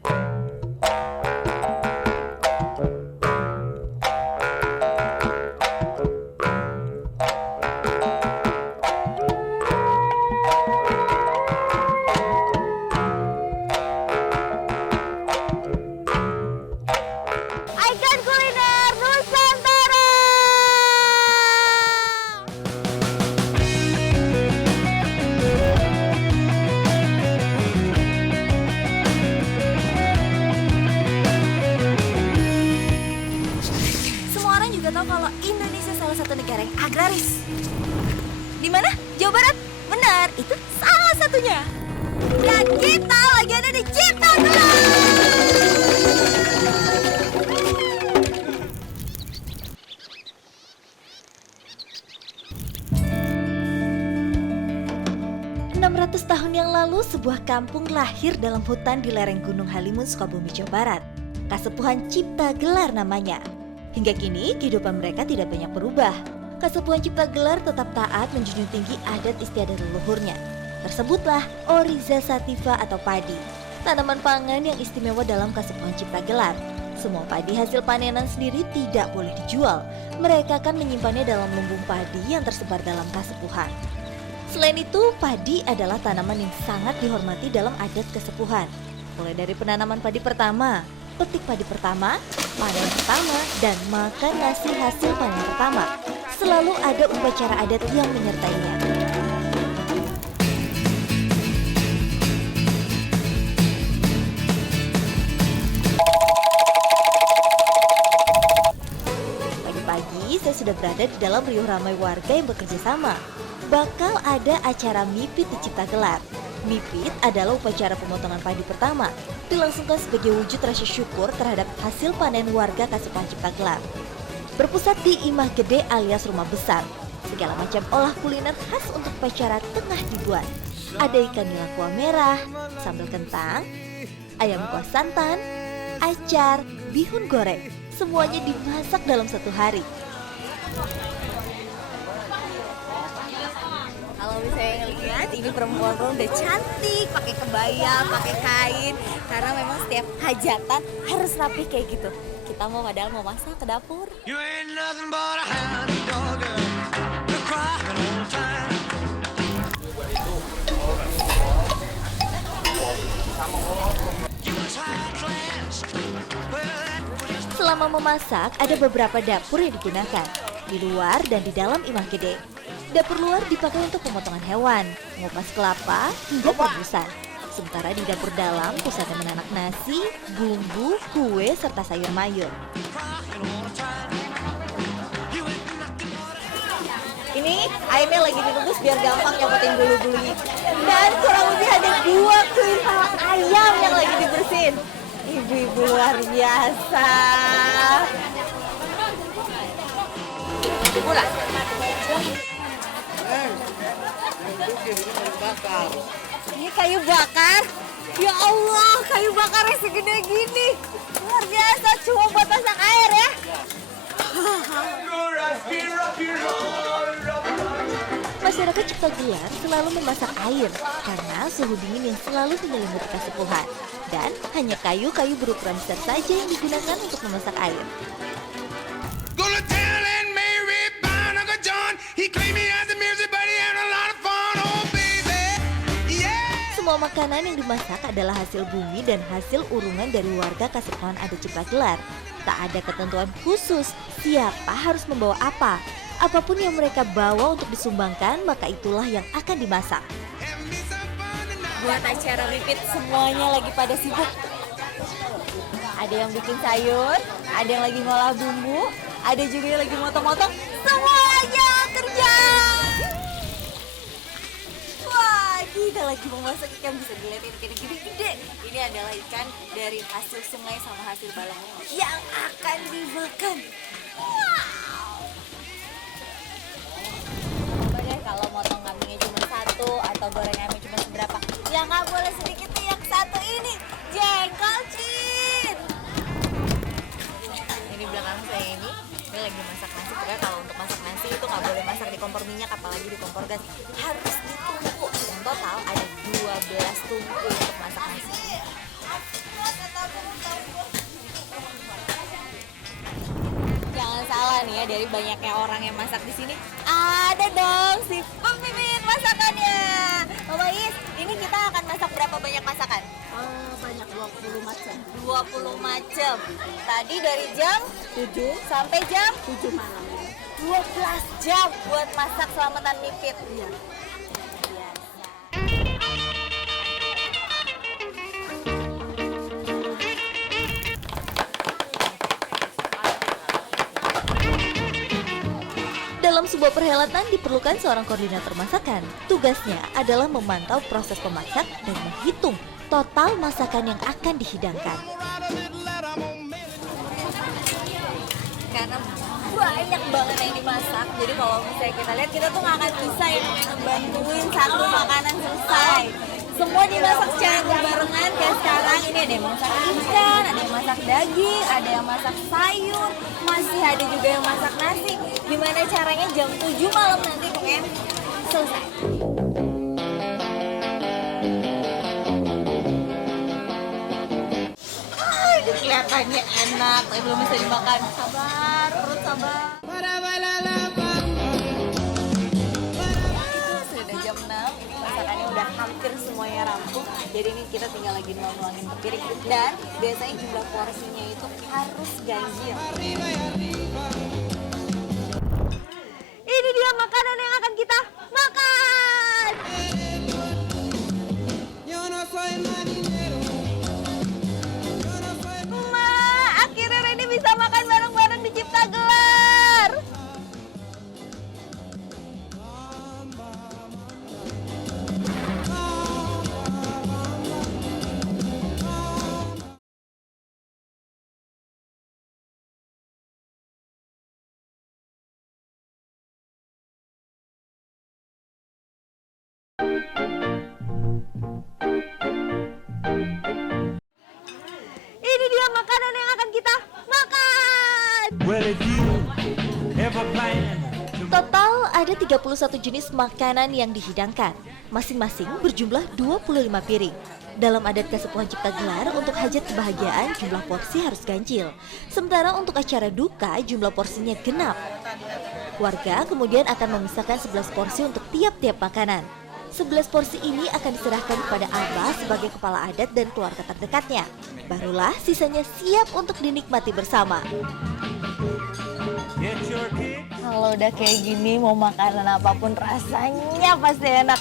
Ikon kuliner Nusantara. Semua orang juga tahu kalau Indonesia salah satu negara yang agraris. Di mana? Jawa Barat. Benar, itu salah satunya. Dan kita lagi ada di Cipta Gelar. 600 tahun yang lalu, sebuah kampung lahir dalam hutan di lereng Gunung Halimun, Sukabumi, Jawa Barat. Kasepuhan Cipta Gelar namanya. Hingga kini, kehidupan mereka tidak banyak berubah. Kasepuhan Cipta Gelar tetap taat menjunjung tinggi adat istiadat leluhurnya. Tersebutlah Oryza sativa atau padi, tanaman pangan yang istimewa dalam Kasepuhan Cipta Gelar. Semua padi hasil panenan sendiri tidak boleh dijual. Mereka akan menyimpannya dalam lumbung padi yang tersebar dalam kasepuhan. Selain itu, padi adalah tanaman yang sangat dihormati dalam adat kesepuhan. Mulai dari penanaman padi pertama, petik padi pertama, panen pertama, dan makan nasi hasil panen pertama. Selalu ada upacara adat yang menyertainya. Pagi-pagi saya sudah berada di dalam riuh ramai warga yang bekerja sama. Bakal ada acara mipit di Cipta Gelar. Mipit adalah upacara pemotongan padi pertama, dilangsungkan sebagai wujud rasa syukur terhadap hasil panen warga Kasepuhan Cipta Gelar. Berpusat di Imah Gede alias rumah besar, segala macam olah kuliner khas untuk upacara tengah dibuat. Ada ikan nila kuah merah, sambal kentang, ayam kuah santan, acar, bihun goreng. Semuanya dimasak dalam satu hari. Kalau misalnya lihat ini perempuan udah cantik, pakai kebaya, pakai kain, karena memang setiap hajatan harus rapi kayak gitu. Kita mau masak ke dapur. Selama memasak, ada beberapa dapur yang digunakan, di luar dan di dalam Imah Gede. Dapur luar dipakai untuk pemotongan hewan, mengupas kelapa, hingga perebusan. Sementara di dapur dalam pusatnya menanak nasi, bumbu, kue, serta sayur mayur. Ini ayamnya lagi direbus biar gampang nyopotin bulu-bulunya. Dan kurang lebih ada 2 kuintal ayam yang lagi dibersihin. Ibu-ibu luar biasa. Pula. Ini kayu bakar. Ya Allah, kayu bakarnya segede gini. Luar biasa, cuma buat masak air ya. Masyarakat Cipta Gelar selalu memasak air karena suhu dingin yang selalu menyelimuti kasepuhan. Dan hanya kayu-kayu berukuran besar saja yang digunakan untuk memasak air. Semua makanan yang dimasak adalah hasil bumi dan hasil urungan dari warga Kasepuhan adat Cipta Gelar. Tak ada ketentuan khusus siapa harus membawa apa. Apapun yang mereka bawa untuk disumbangkan, maka itulah yang akan dimasak. Buat acara mipit semuanya lagi pada sibuk. Ada yang bikin sayur, ada yang lagi ngolah bumbu, ada juga yang lagi motong-motong. Semuanya kerja. Wah, kita lagi memasak ikan, bisa dilihat ikan gede-gede. Ini adalah ikan dari hasil sungai sama hasil balang yang akan dimakan. Wow. Coba deh kalau motong kambingnya cuma 1 atau goreng kambing cuma seberapa. Ya nggak boleh sedikit nih yang 1 ini. Jengkol cin. Ini belakang saya ini lagi masak nasi. Pokoknya kalau untuk masak nasi itu nggak boleh masak di kompor minyak, apalagi di kompor gas. Harus ditumpuk. Yang total ada 12 tungku untuk masak nasi. banyaknya orang yang masak di sini, ada dong si pemimpin masakannya. Mama Is, ini kita akan masak berapa banyak masakan? Banyak 20 macam. 20 macam. Tadi dari jam 7 sampai jam 7 malam. 12 jam buat masak selamatan mipit. Iya. Dalam sebuah perhelatan diperlukan seorang koordinator masakan. Tugasnya adalah memantau proses pemasak dan menghitung total masakan yang akan dihidangkan. Karena banyak banget yang dimasak, jadi kalau misalnya kita lihat, kita tuh nggak akan bisa yang ngebantuin satu makanan selesai. Semua dimasak secara berbarengan. Kayak sekarang ini ada yang masak ikan, ada yang masak daging, ada yang masak sayur, masih ada juga yang masak nasi. Gimana caranya jam 7 malam nanti pokoknya selesai. Ini kelihatannya enak, tapi belum bisa dimakan. Sabar, perut sabar. Sudah jam 6, ini masakannya udah hampir semuanya rampung. Jadi ini kita tinggal lagi nuangin ke piring. Dan biasanya jumlah porsinya itu harus ganjil. Ini dia makanan yang akan kita makan. Akhirnya Reni bisa makan bareng-bareng di Cipta Gelar. Ini dia makanan yang akan kita makan. Total ada 31 jenis makanan yang dihidangkan. Masing-masing berjumlah 25 piring. Dalam adat Kasepuhan Cipta Gelar, untuk hajat kebahagiaan jumlah porsi harus ganjil. Sementara untuk acara duka jumlah porsinya genap. Warga kemudian akan memisahkan 11 porsi untuk tiap-tiap makanan. 11 porsi ini akan diserahkan kepada Abah sebagai kepala adat dan keluarga terdekatnya. Barulah sisanya siap untuk dinikmati bersama. Kalau udah kayak gini, mau makanan apapun rasanya pasti enak.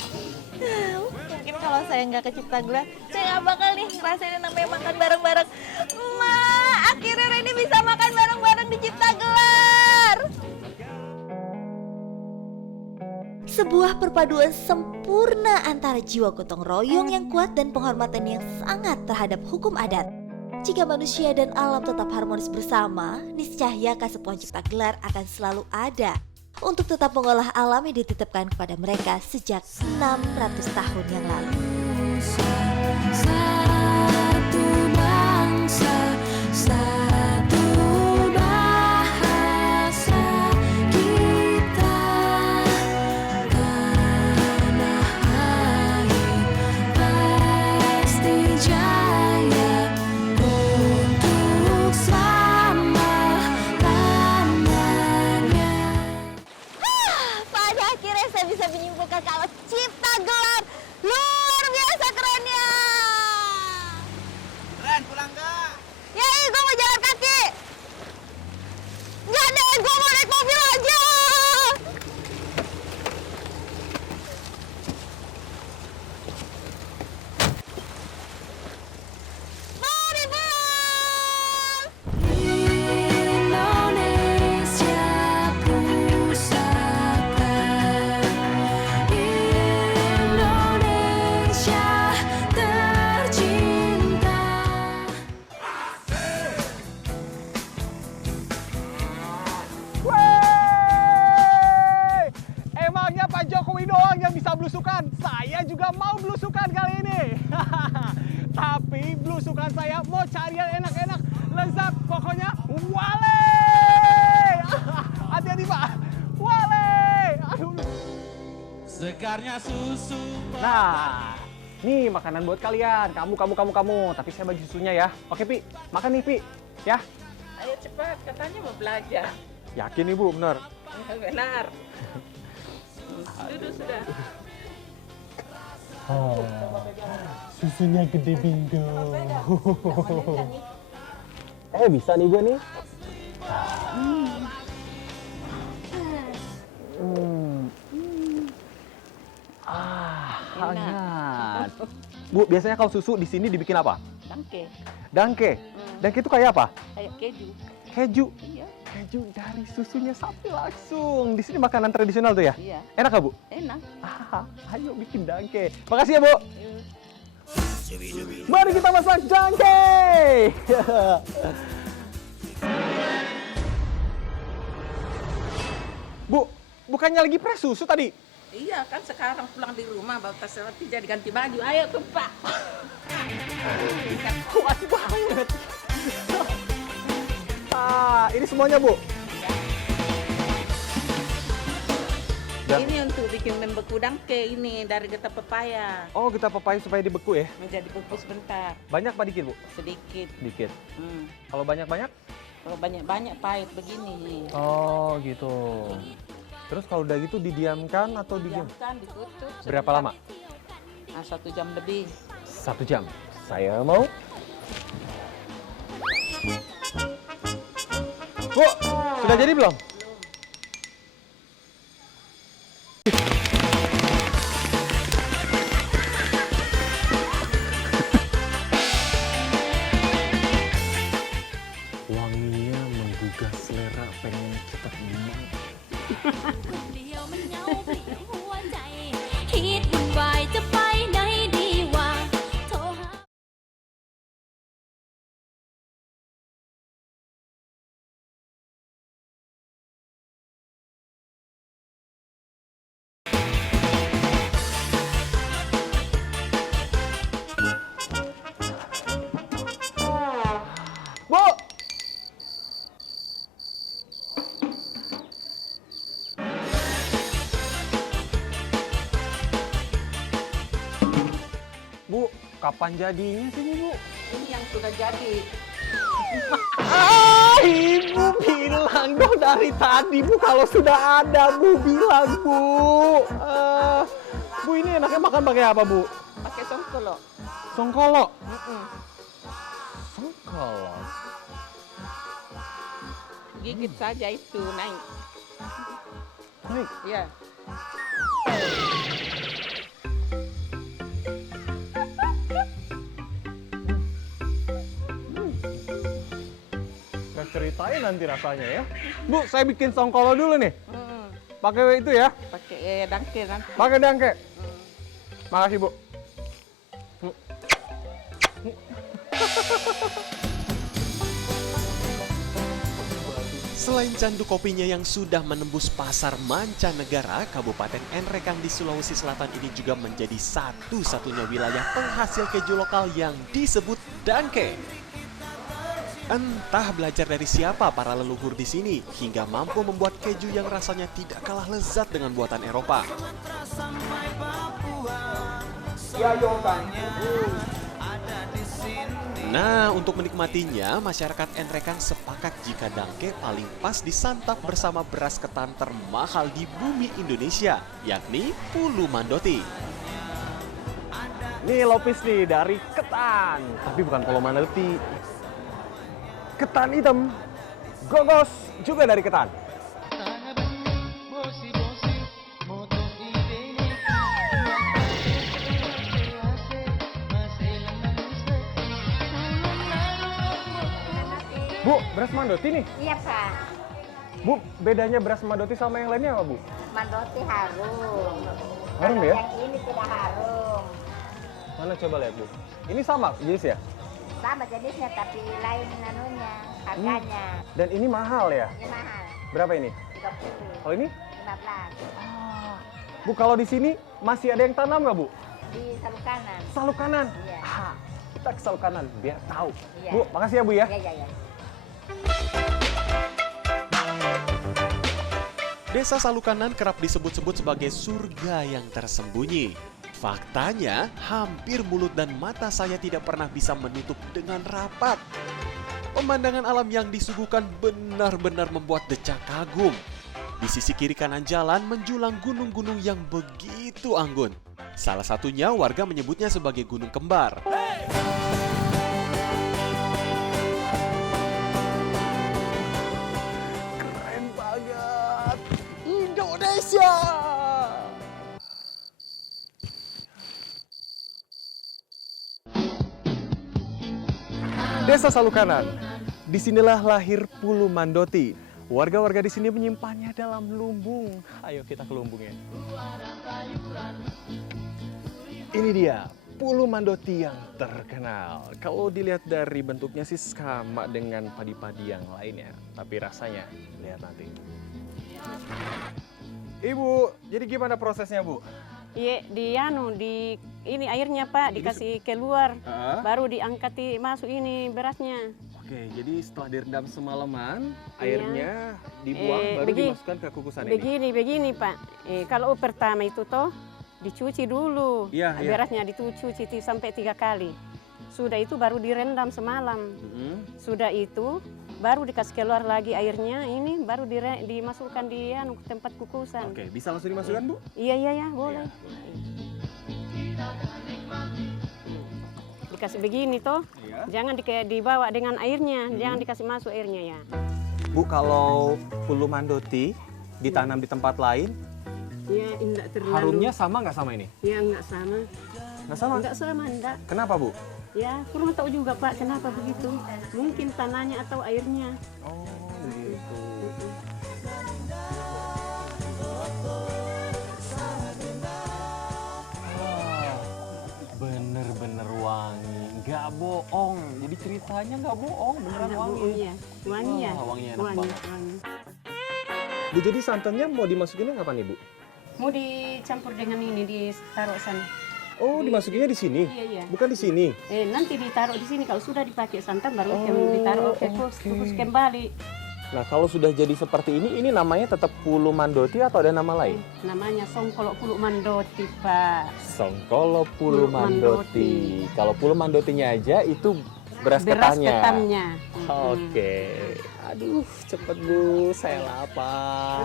Mungkin kalau saya nggak ke Cipta Gelar, saya nggak bakal nih ngerasain yang namanya makan bareng-bareng. Akhirnya Reni bisa makan bareng-bareng di Cipta Gelar. Sebuah perpaduan sempurna antara jiwa gotong royong yang kuat dan penghormatan yang sangat terhadap hukum adat. Jika manusia dan alam tetap harmonis bersama, niscaya Kasepuhan Cipta Gelar akan selalu ada untuk tetap mengolah alam yang dititipkan kepada mereka sejak 600 tahun yang lalu. Satu bangsa, satu bahasa kita, tanah air pasti jaya untuk selama-lamanya. Pada akhirnya saya bisa menyimpulkan kalau Cipta Gelar luar biasa kerennya. Ren, pulang gak? Ya, gue mau jalan kaki. Nggak deh, gue mau naik mobil aja. Mari pulang. Indonesia pusaka, Indonesia tercinta. Wey! Emangnya Pak Jokowi doang yang bisa belusukan? Saya juga mau belusukan kali ini. Tapi belusukan saya mau cari yang enak-enak, lezat, pokoknya wale. Hati-hati Pak, wale. Aduh. Segarnya susu. Nah, nih makanan buat kalian. Kamu. Tapi saya bagi susunya ya. Oke Pi, makan nih Pi. Ya. Ayo cepat, katanya mau belajar. Yakin nih Bu, benar? Benar. Duduk sudah. Susunya gede bingo. Bisa nih gue nih. Hangat. Bu, biasanya kalau susu di sini dibikin apa? Dangke. Dangke. Dangke itu kayak apa? Kayak keju. Keju. Iya. Keju dari susunya sapi langsung. Di sini makanan tradisional tuh ya? Iya. Enak gak Bu? Enak. Ayo bikin dangke. Makasih ya Bu. Yuk. Mari kita masak dangke. Bu, bukannya lagi press susu tadi? Iya kan sekarang pulang di rumah baru tas roti jadi ganti baju. Ayo tumpah. Kuat banget. Ini semuanya Bu. Dan- Ini untuk bikin membeku dangke ini dari getah pepaya. Oh, kita pepaya supaya dibeku ya? Menjadi beku sebentar. Banyak apa dikit Bu? Sedikit. Dikit. Hmm. Kalau banyak-banyak? Kalau banyak-banyak pahit begini. Oh, gitu. Terus kalau udah gitu didiamkan atau didiam? Diamkan, ditutup. Berapa lama? Nah, 1 jam lebih. 1 jam. Saya mau. Bu, sudah jadi belum? Wanginya menggugah selera, pengen kita makan. คนเดียวมันเหงาเปลี่ยวหัวใจ คิดวุ่นวายจะไปไหนดีวะโทรหา Bu! Bu, kapan jadinya sih ini, Bu? Ini yang sudah jadi. Ibu bilang dong dari tadi, Bu, kalau sudah ada, Bu, bilang, Bu. Bu, ini enaknya makan pakai apa, Bu? Pakai songkolo. Songkolo. Mm-mm. Songkolo. Gigit saja itu naik. Baik. Ya. Saya ceritain nanti rasanya ya. Bu, saya bikin songkolo dulu nih. Mm-mm. Pakai itu ya. Pakai dangke nanti. Pakai dangke. Makasih, Bu. Selain candu kopinya yang sudah menembus pasar mancanegara, Kabupaten Enrekang di Sulawesi Selatan ini juga menjadi satu-satunya wilayah penghasil keju lokal yang disebut dangke. Entah belajar dari siapa para leluhur di sini hingga mampu membuat keju yang rasanya tidak kalah lezat dengan buatan Eropa. Nah, untuk menikmatinya, masyarakat Enrekang sepakat jika dangke paling pas disantap bersama beras ketan termahal di bumi Indonesia, yakni Pulu Mandoti. Nih lopis nih dari ketan, tapi bukan Polo Mandoti. Ketan hitam, gogos juga dari ketan. Bu, beras Mandoti nih. Iya Pak, Bu, bedanya beras Mandoti sama yang lainnya apa, Bu? mandoti harum. Harum Kalau ya? Yang ini tidak harum. Mana coba lihat, Bu. Ini sama jenis ya? Sama jenisnya tapi lain anunya, harganya. Dan ini mahal ya? Ini mahal, Berapa ini? 30, Kalau ini? 15. Bu, kalau di sini masih ada yang tanam nggak, Bu? Di Saluk Kanan. Saluk kanan. Iya. Kita ke Saluk kanan biar tahu. Iya. Bu, makasih ya, Bu ya. Iya, iya, iya. Desa Salukanan kerap disebut-sebut sebagai surga yang tersembunyi. Faktanya, hampir mulut dan mata saya tidak pernah bisa menutup dengan rapat. Pemandangan alam yang disuguhkan benar-benar membuat decak kagum. Di sisi kiri kanan jalan menjulang gunung-gunung yang begitu anggun. Salah satunya warga menyebutnya sebagai gunung kembar. Keren banget. Indonesia. Desa Salukanan. Disinilah lahir Pulu Mandoti. Warga-warga di sini menyimpannya dalam lumbung. Ayo kita ke lumbungnya. Ini dia, Pulu Mandoti yang terkenal. Kalau dilihat dari bentuknya sih sama dengan padi-padi yang lainnya. Tapi rasanya, lihat nanti. Ibu, jadi gimana prosesnya, Bu? Iya, ini airnya Pak dikasih keluar, baru diangkat masuk ini berasnya. Oke, jadi setelah direndam semalaman, airnya dibuang baru dimasukkan ke kukusan ini. Begini Pak. Kalau pertama itu toh dicuci dulu, berasnya dicuci sampai 3 kali. Sudah itu baru direndam semalam. Sudah itu baru dikasih keluar lagi airnya, ini baru dimasukkan di tempat kukusan. Oke, bisa langsung dimasukkan, Bu? Iya, boleh. Dikasih begini toh, jangan dibawa dengan airnya, jangan dikasih masuk airnya ya. Bu, kalau Pulu Mandoti ditanam di tempat lain, ya enggak terlalu. harumnya sama nggak sama ini? Ya enggak sama. Nggak sama? Enggak sama, enggak. Kenapa, Bu? Ya, kurang tahu juga Pak kenapa begitu. Mungkin tanahnya atau airnya. Oh, begitu. Bener-bener wangi, nggak bohong. Jadi ceritanya nggak bohong, beneran wangi. Iya, wangi ya. Wanginya enak banget. Wangi. Bu, jadi santannya mau dimasukinnya kapan, Ibu? Mau dicampur dengan ini, ditaruh sana. Oh, dimasukinnya di sini? Iya. Bukan di sini? Nanti ditaruh di sini. Kalau sudah dipakai santan baru ditaruh ke kukus kembali. Nah, kalau sudah jadi seperti ini namanya tetap Pulu Mandoti atau ada nama lain? Namanya Songkolo Pulu Mandoti, Pak. Songkolo Pulu Mandoti. Kalau Pulu Mandotinya aja itu beras ketannya. ketannya. Oke. Aduh, cepet Bu, saya lapar.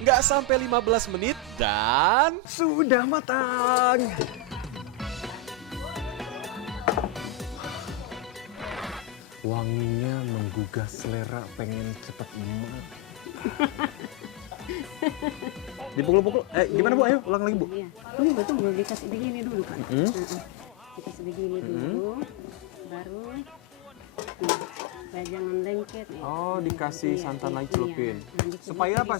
Nggak sampai 15 menit dan Sudah matang. Wanginya menggugah selera, pengen cepet emak. Dipukul-pukul. Gimana Bu? Ayo ulang lagi Bu. Iya. Tunggu, dikasih begini dulu Pak. Dikasih begini dulu, baru jangan lengket. Oh, dikasih santan lagi celupin. Supaya apa?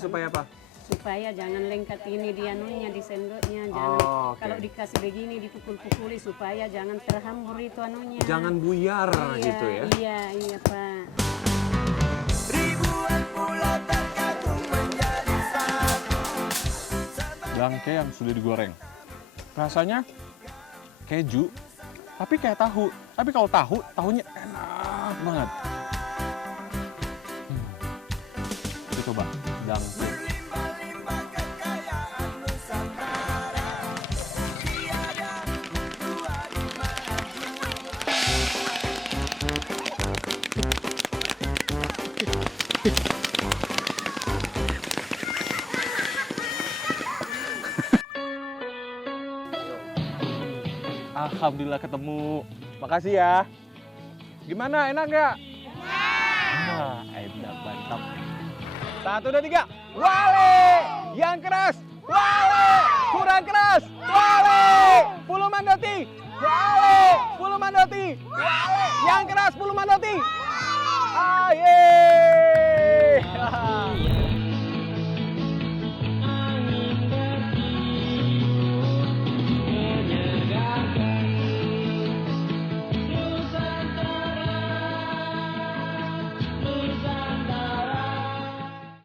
Supaya jangan lengket ini di sendoknya. Jangan, kalau dikasih begini dipukul-pukuli supaya jangan terhambur itu anunya. Jangan buyar gitu ya. Iya Pak. Bangke yang sudah digoreng. Rasanya keju, tapi kayak tahu. Tapi kalau tahunya enak banget. Kita coba bangke. Alhamdulillah ketemu. Makasih ya. Gimana, enak nggak? Enak. Enak, mantap. 1, 2, 3. Wale! Yang keras. Wale! Kurang keras. Wale! Pulu Mandoti. Wale!